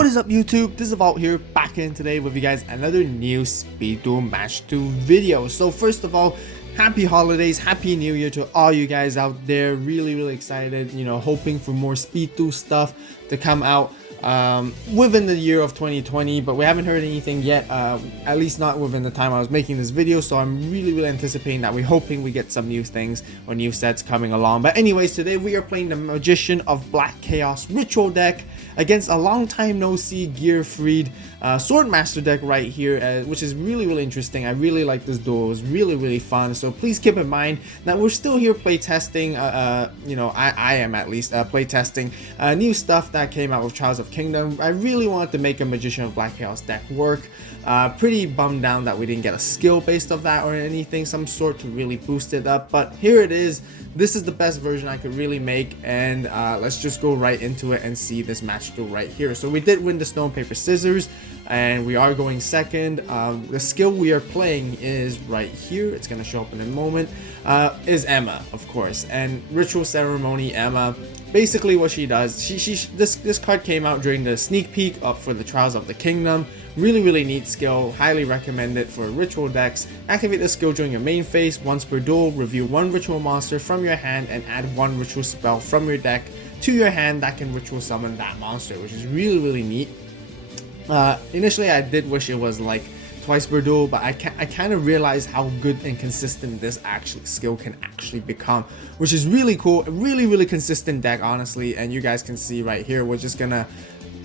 What is up YouTube? This is AVAULT here, back in today with you guys another new Speed Duel Match 2 video. So first of all, happy holidays, happy new year to all you guys out there. Really excited, hoping for more Speed Duel stuff to come out within the year of 2020, but we haven't heard anything yet, at least not within the time I was making this video. So I'm really anticipating that. We're hoping we get some new things or new sets coming along. But anyways, today we are playing the Magician of Black Chaos Ritual deck against a long time no see Gearfried Swordmaster deck right here, which is really interesting. I really like this duel. It was really fun. So please keep in mind that we're still here playtesting. I am at least playtesting new stuff that came out with Trials of Kingdom. I really wanted to make a Magician of Black Chaos deck work. Pretty bummed down that we didn't get a skill based of that or anything some sort to really boost it up, but here it is. This is the best version I could really make, and let's just go right into it and see this match duel right here. So we did win the stone paper scissors and we are going second. The skill we are playing is right here. It's going to show up in a moment. Is Emma, of course, and Ritual Ceremony Emma. Basically what she does, this card came out during the sneak peek up for the Trials of the Kingdom. Really neat skill, highly recommend it for ritual decks. Activate the skill during your main phase. Once per duel, review one ritual monster from your hand and add one ritual spell from your deck to your hand that can ritual summon that monster, which is really neat. Initially I did wish it was like twice per duel, but I kind of realized how good and consistent this skill can actually become, which is really cool. A really consistent deck, honestly, and you guys can see right here. We're just gonna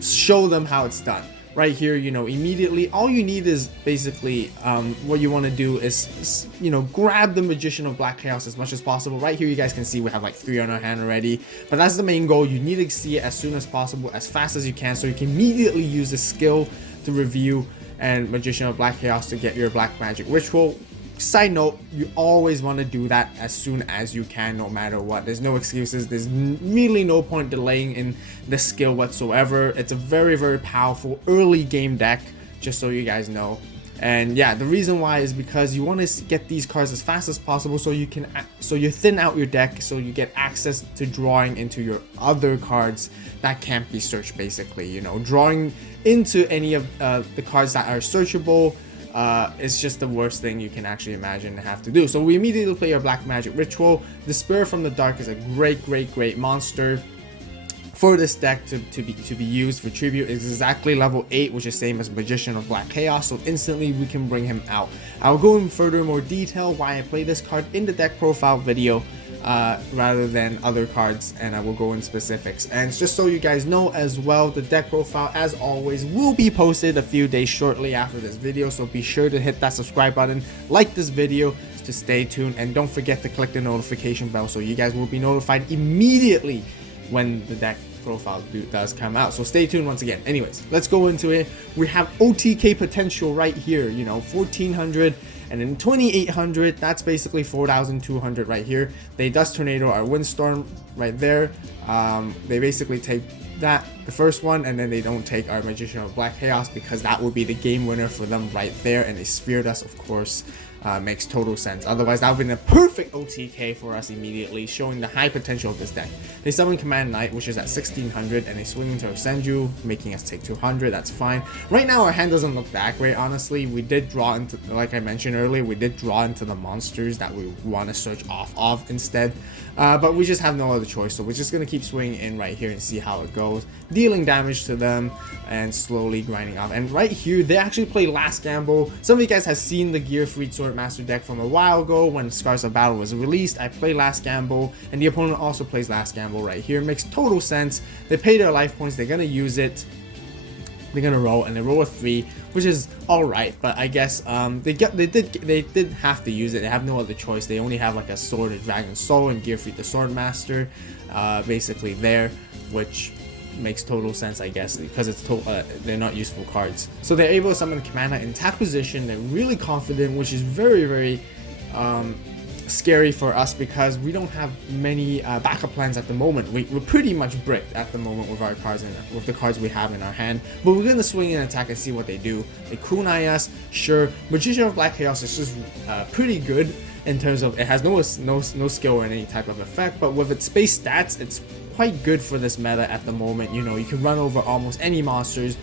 show them how it's done right here. Immediately all you need is basically what you want to do is grab the Magician of Black Chaos as much as possible. Right here you guys can see we have like 3 on our hand already, but that's the main goal. You need to see it as soon as possible, as fast as you can, so you can immediately use the skill to review and Magician of Black Chaos to get your black magic ritual. Side note, you always want to do that as soon as you can, no matter what. There's no excuses. There's really no point delaying in the skill whatsoever. It's a very powerful early game deck, just so you guys know. And yeah, the reason why is because you want to get these cards as fast as possible, so you thin out your deck, so you get access to drawing into your other cards that can't be searched. Basically, drawing into any of the cards that are searchable. It's just the worst thing you can actually imagine to have to do. So we immediately play our black magic ritual. The Spirit from the Dark is a great monster for this deck to be used for tribute. It's exactly level 8, which is same as Magician of Black Chaos, so instantly we can bring him out. I'll go in further more detail why I play this card in the deck profile video rather than other cards, and I will go in specifics. And just so you guys know as well, the deck profile, as always, will be posted a few days shortly after this video, so be sure to hit that subscribe button, like this video to stay tuned, and don't forget to click the notification bell so you guys will be notified immediately when the deck profile does come out. So stay tuned once again. Anyways, let's go into it. We have OTK potential right here, 1400 and then 2800. That's basically 4200 right here. They Dust Tornado our Windstorm right there. They basically take that, the first one, and then they don't take our Magician of Black Chaos because that would be the game winner for them right there, and they Sphered us, of course. Makes total sense. Otherwise that would have been a perfect OTK for us immediately, showing the high potential of this deck. They summon Command Knight, which is at 1600, and they swing into our Senju, making us take 200. That's fine. Right now our hand doesn't look that great, honestly. We did draw into, like I mentioned earlier, we did draw into the monsters that we want to search off of instead, but we just have no other choice, so we're just going to keep swinging in right here and see how it goes, dealing damage to them and slowly grinding off. And right here they actually play Last Gamble. Some of you guys have seen the Gearfried Swordmaster deck from a while ago when Scars of Battle was released. I play Last Gamble, and the opponent also plays Last Gamble right here. Makes total sense. They pay their life points, they're gonna use it, they're gonna roll, and they roll a 3, which is all right, but I guess they did have to use it. They have no other choice. They only have like a Sword of Dragon Soul and Gearfried the Swordmaster basically there, which makes total sense, I guess, because it's they're not useful cards. So they're able to summon Command Knight in tap position. They're really confident, which is very scary for us because we don't have many backup plans at the moment. We're pretty much bricked at the moment with our cards and with the cards we have in our hand. But we're gonna swing in, attack, and see what they do. They kunai us, sure. Magician of Black Chaos is just pretty good in terms of it has no skill or any type of effect, but with its space stats, it's quite good for this meta at the moment. You know, you can run over almost any monsters.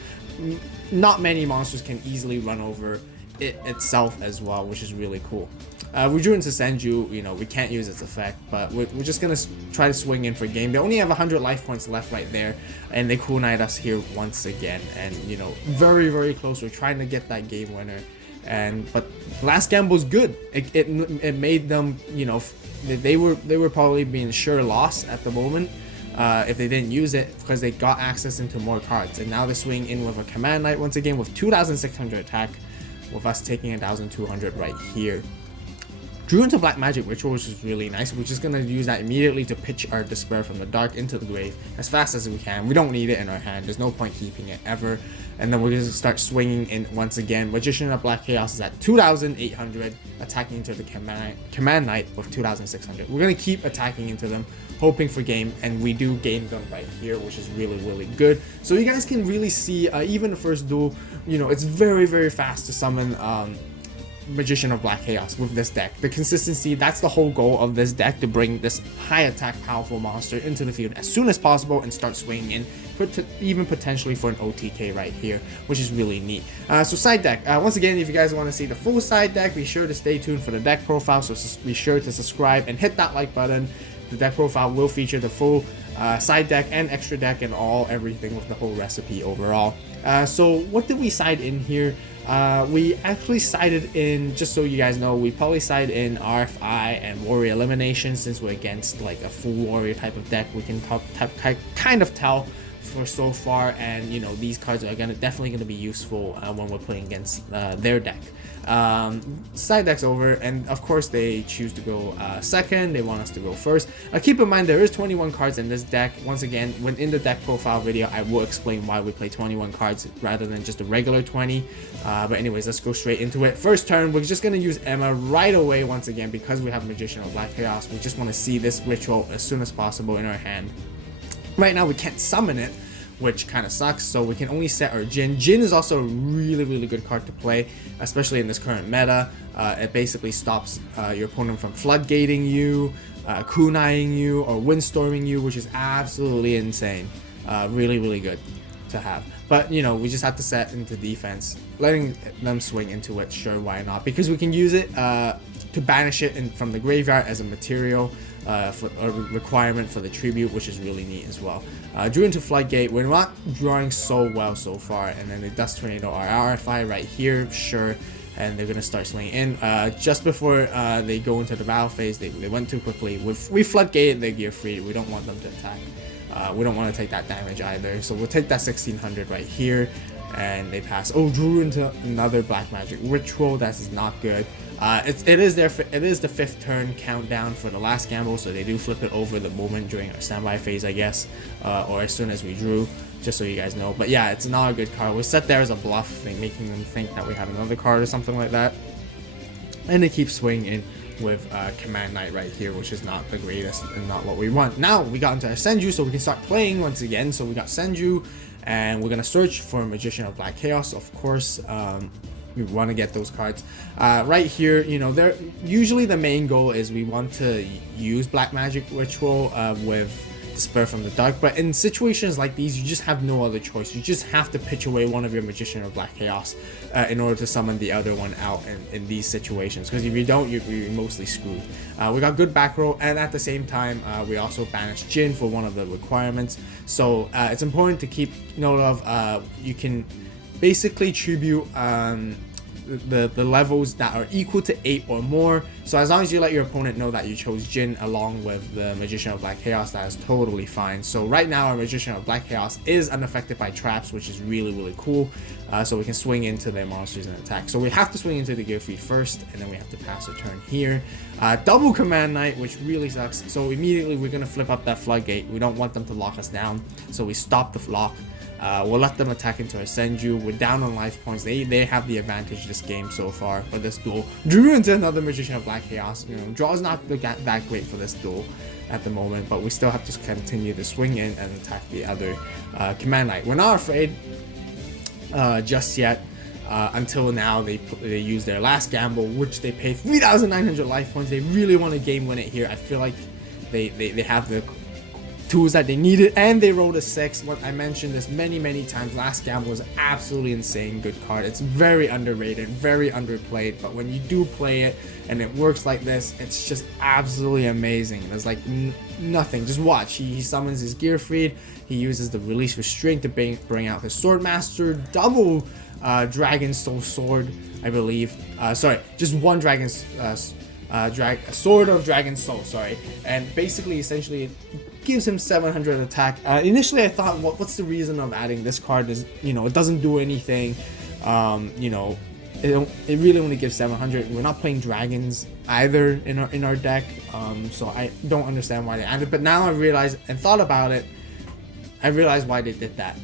Not many monsters can easily run over it itself as well, which is really cool. We drew into Senju, you know, we can't use its effect, but we're just gonna try to swing in for game. They only have 100 life points left right there, and they kunai'd us here once again, and you know, very close. We're trying to get that game winner, but last gamble's good. It made them, you know, they were probably being sure loss at the moment if they didn't use it, because they got access into more cards, and now they're swinging in with a Command Knight once again with 2,600 attack, with us taking 1,200 right here. Drew into Black Magic Ritual, which is really nice. We're just gonna use that immediately to pitch our Despair from the Dark into the grave as fast as we can. We don't need it in our hand. There's no point keeping it ever. And then we're gonna start swinging in once again. Magician of Black Chaos is at 2,800, attacking into the Command Knight with 2,600. We're gonna keep attacking into them, hoping for game, and we do game them right here, which is really good. So you guys can really see, even the first duel, you know, it's very fast to summon Magician of Black Chaos with this deck. The consistency, that's the whole goal of this deck, to bring this high attack powerful monster into the field as soon as possible and start swinging in, even potentially for an OTK right here, which is really neat. So side deck, once again, if you guys want to see the full side deck, be sure to stay tuned for the deck profile, so be sure to subscribe and hit that like button. The deck profile will feature the full side deck and extra deck and everything with the whole recipe overall. So what did we side in here? We actually sided in, just so you guys know, we probably side in RFI and Warrior Elimination, since we're against like a full Warrior type of deck. We can kind of tell for so far, and you know, these cards are definitely gonna be useful when we're playing against their deck. Side deck's over, and of course they choose to go second. They want us to go first. Keep in mind there is 21 cards in this deck. Once again, when in the deck profile video, I will explain why we play 21 cards rather than just a regular 20. But anyways, let's go straight into it. First turn, we're just gonna use Emma right away once again, because we have Magician of Black Chaos. We just want to see this ritual as soon as possible in our hand. Right now we can't summon it, which kind of sucks, so we can only set our Jin. Jin is also a really good card to play, especially in this current meta. It basically stops your opponent from floodgating you, kunaiing you, or windstorming you, which is absolutely insane. Really good to have. But you know, we just have to set into defense, letting them swing into it. Sure, why not? Because we can use it to banish it from the graveyard as a material, for a requirement for the tribute, which is really neat as well. Drew into Floodgate. We're not drawing so well so far, and then the Dust Tornado, our RFI right here, sure, and they're gonna start swinging in. Just before they go into the battle phase, they went too quickly. We Floodgate their Gearfried. We don't want them to attack. We don't want to take that damage either, so we'll take that 1,600 right here, and they pass. Oh, drew into another Black Magic Ritual. That is not good. It is the 5th turn countdown for the last gamble, so they do flip it over the moment during our standby phase, I guess, or as soon as we drew, just so you guys know. But yeah, it's not a good card. We're set there as a bluff, making them think that we have another card or something like that, and they keep swinging in with Command Knight right here, which is not the greatest and not what we want. Now we got into our Senju, so we can start playing once again. So we got Senju, and we're gonna search for Magician of Black Chaos, of course. We want to get those cards right here. You know, they're usually the main goal is we want to use Black Magic Ritual with Despair from the Dark, but in situations like these, you just have no other choice. You just have to pitch away one of your Magician of Black Chaos in order to summon the other one out in these situations, because if you don't, you're mostly screwed. We got good back row, and at the same time, we also banished Jin for one of the requirements. So it's important to keep note of. You can basically tribute the levels that are equal to 8 or more. So as long as you let your opponent know that you chose Jin along with the Magician of Black Chaos, that is totally fine. So right now our Magician of Black Chaos is unaffected by traps, which is really cool. So we can swing into their monsters and attack. So we have to swing into the Gearfried first, and then we have to pass a turn here. Double Command Knight, which really sucks. So immediately we're gonna flip up that Floodgate. We don't want them to lock us down, so we stop the lock. We'll let them attack into our Senju. We're down on life points. They have the advantage this game so far for this duel. Drew into another Magician of Black Chaos. You know, draw's not that great for this duel at the moment, but we still have to continue to swing in and attack the other Command Knight. We're not afraid just yet. Until now, they use their last gamble, which they pay 3,900 life points. They really want to game win it here. I feel like they have the tools that they needed, and they rolled a 6. What I mentioned this many times, last gamble was absolutely insane good card. It's very underrated, very underplayed, but when you do play it and it works like this, it's just absolutely amazing. There's like nothing. Just watch. He summons his Gearfried. He uses the release restraint to bring out his Swordmaster, double Dragon Soul Sword, I believe. Sorry, just one Dragon Sword of Dragon Soul, sorry. And basically, essentially, it gives him 700 attack. Initially, I thought, what's the reason of adding this card? Is, you know, it doesn't do anything. You know, it really only gives 700. We're not playing dragons either in our deck, so I don't understand why they added. But now I realized and thought about it. I realized why they did that.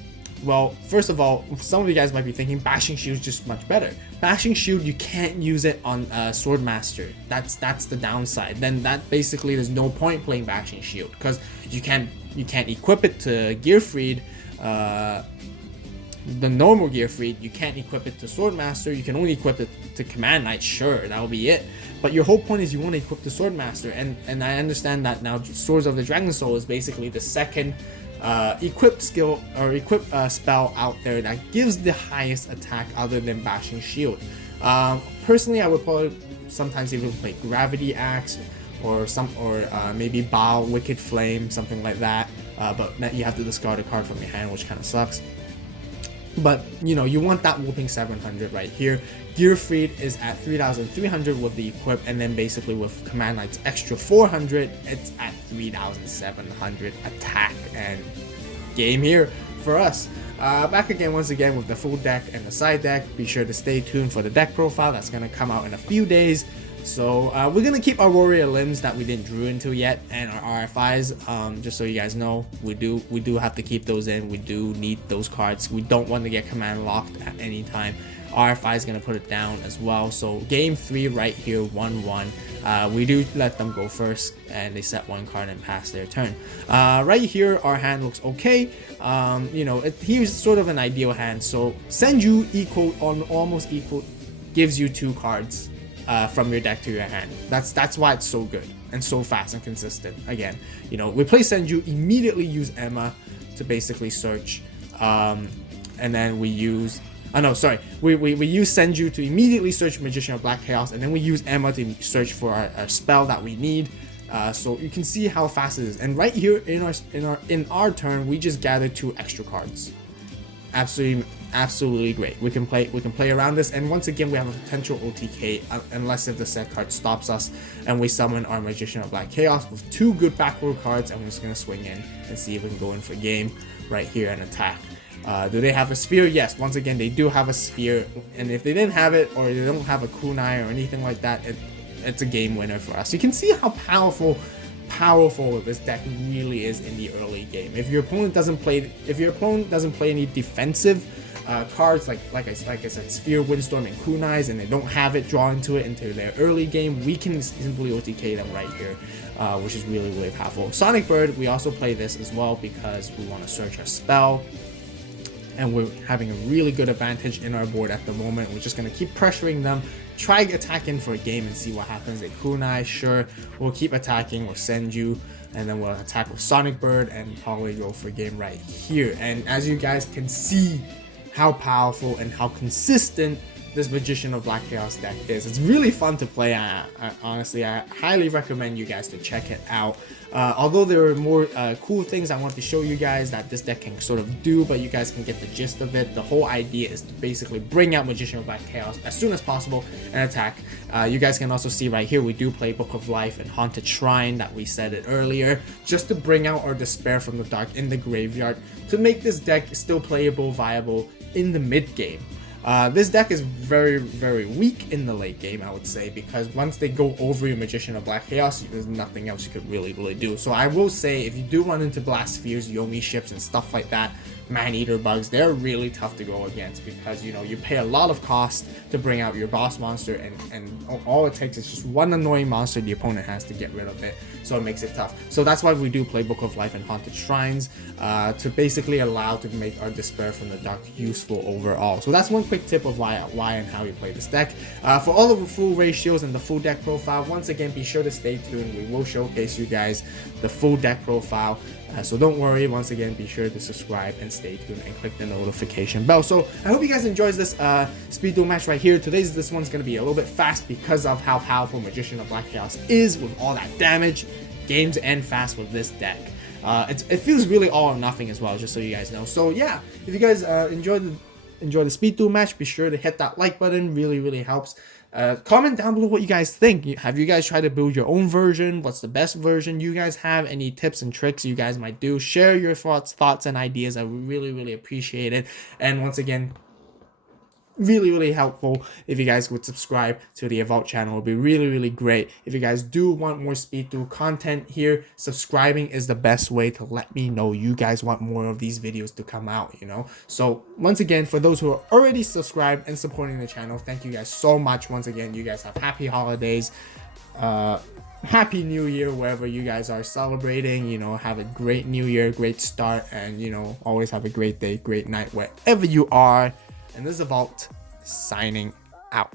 Well, first of all, some of you guys might be thinking Bashing Shield is just much better. Bashing Shield, you can't use it on Swordmaster. That's the downside. Then that basically there's no point playing Bashing Shield because you can't equip it to Gearfried, the normal Gearfried. You can't equip it to Swordmaster. You can only equip it to Command Knight. Sure, that'll be it. But your whole point is you want to equip the Swordmaster, and I understand that now. Swords of the Dragon Soul is basically the second equipped skill or equipped spell out there that gives the highest attack other than Bashing Shield. Personally, I would probably sometimes even play Gravity Axe or maybe Bow, Wicked Flame, something like that. But you have to discard a card from your hand, which kind of sucks. But you know, you want that whooping 700 right here. Gearfried is at 3,300 with the equip, and then basically with Command Knight's extra 400, it's at 3,700 attack, and game here for us. Back again once again with the full deck and the side deck. Be sure to stay tuned for the deck profile that's gonna come out in a few days. So we're gonna keep our warrior limbs that we didn't drew into yet, and our RFIs. Just so you guys know, we do have to keep those in. We do need those cards. We don't want to get command locked at any time. RFI is gonna put it down as well. So game 3 right here, 1-1. We do let them go first, and they set one card and pass their turn. Right here, our hand looks okay. You know, here's sort of an ideal hand. So Senju almost equal gives you 2 cards from your deck to your hand. That's why it's so good and so fast and consistent. Again, you know, we play Senju, immediately use Emma to basically search, and then we use we use Senju to immediately search Magician of Black Chaos, and then we use Emma to search for our spell that we need. So you can see how fast it is. And right here in our turn, we just gather 2 extra cards. Absolutely great. We can play around this, and once again we have a potential OTK unless if the set card stops us, and we summon our Magician of Black Chaos with 2 good backrow cards, and we're just gonna swing in and see if we can go in for game right here and attack. Do they have a sphere? Yes, once again they do have a sphere, and if they didn't have it, or they don't have a kunai or anything like that, it's a game winner for us. You can see how powerful this deck really is in the early game. If your opponent doesn't play any defensive cards like I said, Sphere, Windstorm, and Kunais, and they don't have it drawn to it into their early game, we can simply OTK them right here, which is really powerful. Sonic Bird, we also play this as well because we want to search our spell, and we're having a really good advantage in our board at the moment. We're just going to keep pressuring them, try attacking for a game and see what happens. They kunai, sure, we'll keep attacking with Senju, and then we'll attack with Sonic Bird and probably go for a game right here. And as you guys can see how powerful and how consistent this Magician of Black Chaos deck is. It's really fun to play. Honestly, I highly recommend you guys to check it out. Although there are more cool things I want to show you guys that this deck can sort of do, but you guys can get the gist of it. The whole idea is to basically bring out Magician of Black Chaos as soon as possible and attack. You guys can also see right here, we do play Book of Life and Haunted Shrine that we said it earlier, just to bring out our Despair from the Dark in the graveyard to make this deck still playable, viable in the mid game. This deck is very weak in the late game, I would say, because once they go over your Magician of Black Chaos, there's nothing else you could really do. So I will say, if you do run into Blast Spheres, Yomi ships, and stuff like that, Man-Eater bugs, they're really tough to go against, because you know you pay a lot of cost to bring out your boss monster, and all it takes is just one annoying monster the opponent has to get rid of it, so it makes it tough. So that's why we do play Book of Life and Haunted Shrines, to basically allow to make our Despair from the Dark useful overall. So that's one quick tip of why and how you play this deck. For all of the full ratios and the full deck profile, once again, be sure to stay tuned. We will showcase you guys the full deck profile. So don't worry, once again, be sure to subscribe and stay tuned and click the notification bell. So I hope you guys enjoyed this speed duel match right here. This one's going to be a little bit fast because of how powerful Magician of Black Chaos is with all that damage. Games end fast with this deck. It feels really all or nothing as well, just so you guys know. So yeah, if you guys enjoy the speed duel match, be sure to hit that like button. Really helps. Comment down below what you guys think. Have you guys tried to build your own version? What's the best version you guys have? Any tips and tricks you guys might do? Share your thoughts and ideas. I would really appreciate it. And once again, really helpful if you guys would subscribe to the AVAULT channel. It would be really great. If you guys do want more speed duel content here, subscribing is the best way to let me know you guys want more of these videos to come out, you know. So once again, for those who are already subscribed and supporting the channel, thank you guys so much. Once again, you guys have happy holidays, happy new year wherever you guys are celebrating. You know, have a great new year, great start, and you know, always have a great day, great night wherever you are. And this is AVAULT signing out.